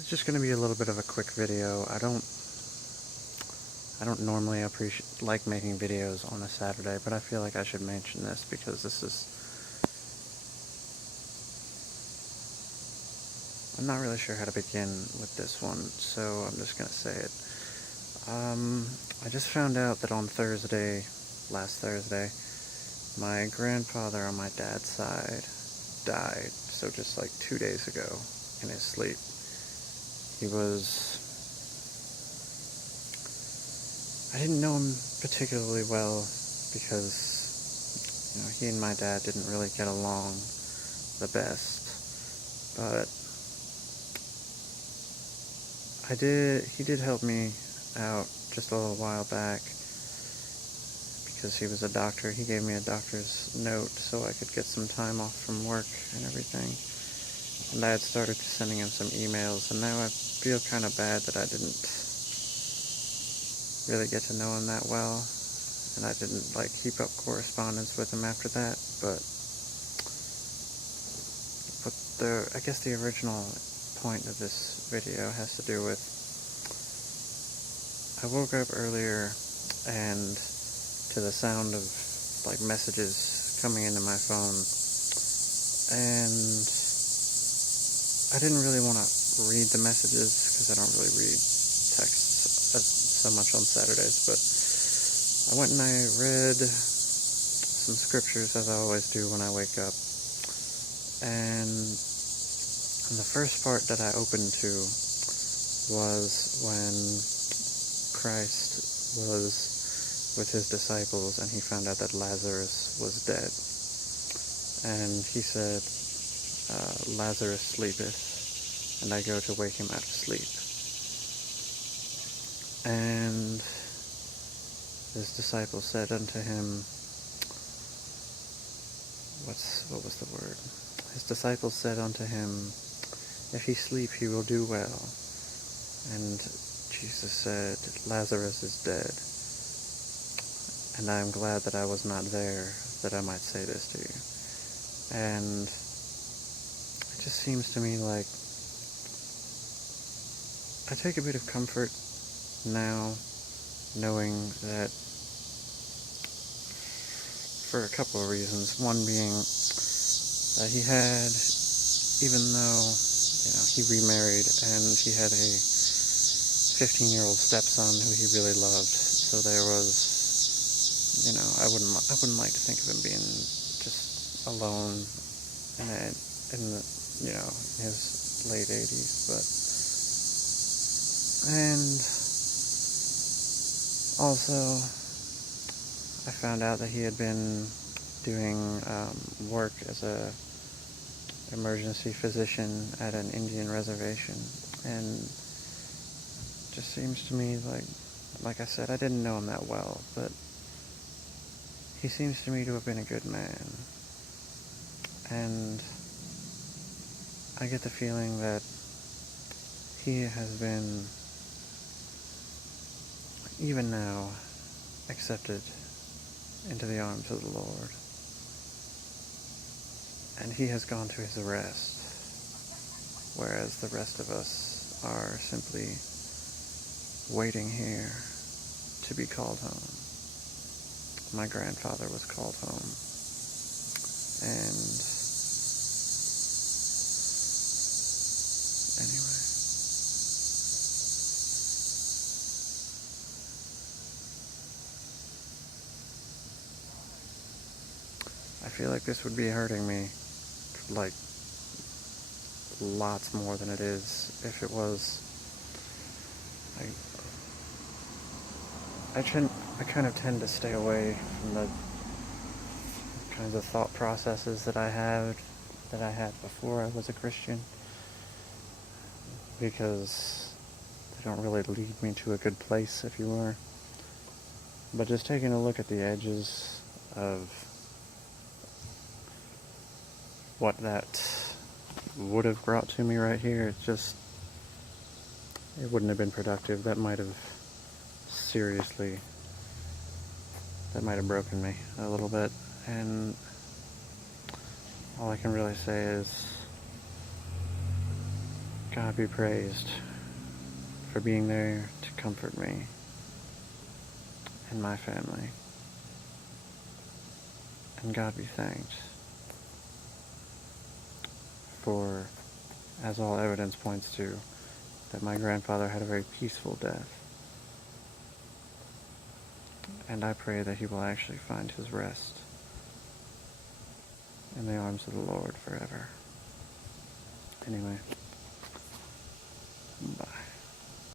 It's just going to be a little bit of a quick video. I don't normally like making videos on a Saturday, but I feel like I should mention this because I'm not really sure how to begin with this one, so I'm just going to say it. I just found out that on last Thursday, my grandfather on my dad's side died, so just like 2 days ago in his sleep. I didn't know him particularly well because, he and my dad didn't really get along the best, but he did help me out just a little while back because he was a doctor. He gave me a doctor's note so I could get some time off from work and everything. And I had started sending him some emails, and now I feel kind of bad that I didn't really get to know him that well, and I didn't keep up correspondence with him after that. But I guess the original point of this video has to do with, I woke up earlier and to the sound of messages coming into my phone, and I didn't really want to read the messages because I don't really read texts so much on Saturdays, but I went and I read some scriptures, as I always do when I wake up, and the first part that I opened to was when Christ was with his disciples and he found out that Lazarus was dead, and he said, Lazarus sleepeth, and I go to wake him out of sleep. And his disciples said unto him, what was the word? His disciples said unto him, if he sleep, he will do well. And Jesus said, Lazarus is dead. And I am glad that I was not there, that I might say this to you. And it just seems to me like I take a bit of comfort now knowing that, for a couple of reasons. One being that he had, even though he remarried and he had a 15-year-old stepson who he really loved, so there was, I wouldn't like to think of him being just alone in his late 80s, and also I found out that he had been doing work as a emergency physician at an Indian reservation, and it just seems to me like I said, I didn't know him that well, but he seems to me to have been a good man, and I get the feeling that he has been, even now, accepted into the arms of the Lord, and he has gone to his rest, whereas the rest of us are simply waiting here to be called home. My grandfather was called home, and anyway. I feel like this would be hurting me lots more than it is if it was. I kind of tend to stay away from the kinds of thought processes that I had before I was a Christian, because they don't really lead me to a good place, if you will. But just taking a look at the edges of what that would have brought to me right here, it wouldn't have been productive. That might have broken me a little bit, and all I can really say is God be praised for being there to comfort me and my family. And God be thanked for, as all evidence points to, that my grandfather had a very peaceful death. And I pray that he will actually find his rest in the arms of the Lord forever. Anyway.